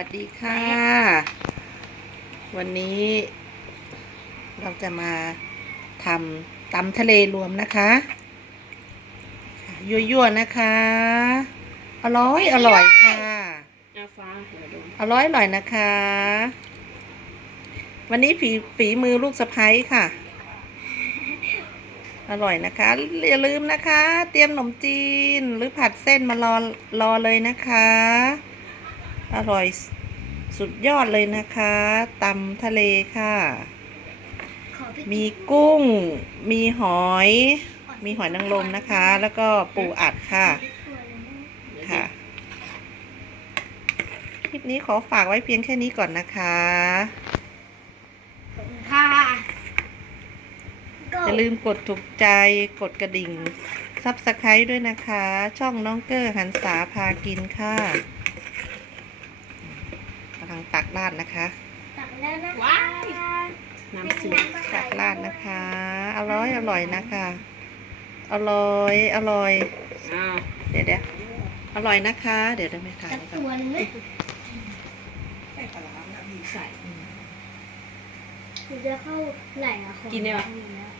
วัสดีค่ะ วันนี้ เราจะมาทำตำทะเลรวมนะคะค่ะยั่วๆนะคะ อร่อยอร่อยค่ะอาฟ้าเดี๋ยวดูอร่อยอร่อยนะคะ วันนี้ฝีฝีมือลูกสะพ้ยค่ะ อร่อยนะคะ อย่าลืมนะคะ เตรียมขนมจีนหรือผัดเส้นมารอรอเลยนะคะ อร่อยสุดยอดเลยนะคะตำทะเลค่ะ มีกุ้ง มีหอย มีหอยนางรมนะคะ แล้วก็ปูอัดค่ะ ค่ะ คลิปนี้ขอฝากไว้เพียงแค่นี้ก่อนนะคะค่ะอย่าลืมกดถูกใจ กดกระดิ่งซับสไครต์ด้วยนะคะ ช่องน้องเกอร์หันษาพากินค่ะ กำลังตักราดนะคะตักแล้วนะคะว้ายน้ำซุปตักราดนะคะ อร่อยอร่อยนะคะ อร่อยอร่อยอ้าวเดี๋ยวเดี๋ยวอร่อยนะคะ เดี๋ยวได้ไหมทานสักก่อนตัวหนึงไหมใส่อืมหนูจะเข้าไหนอะของกินได้ปะอยู่แล้ว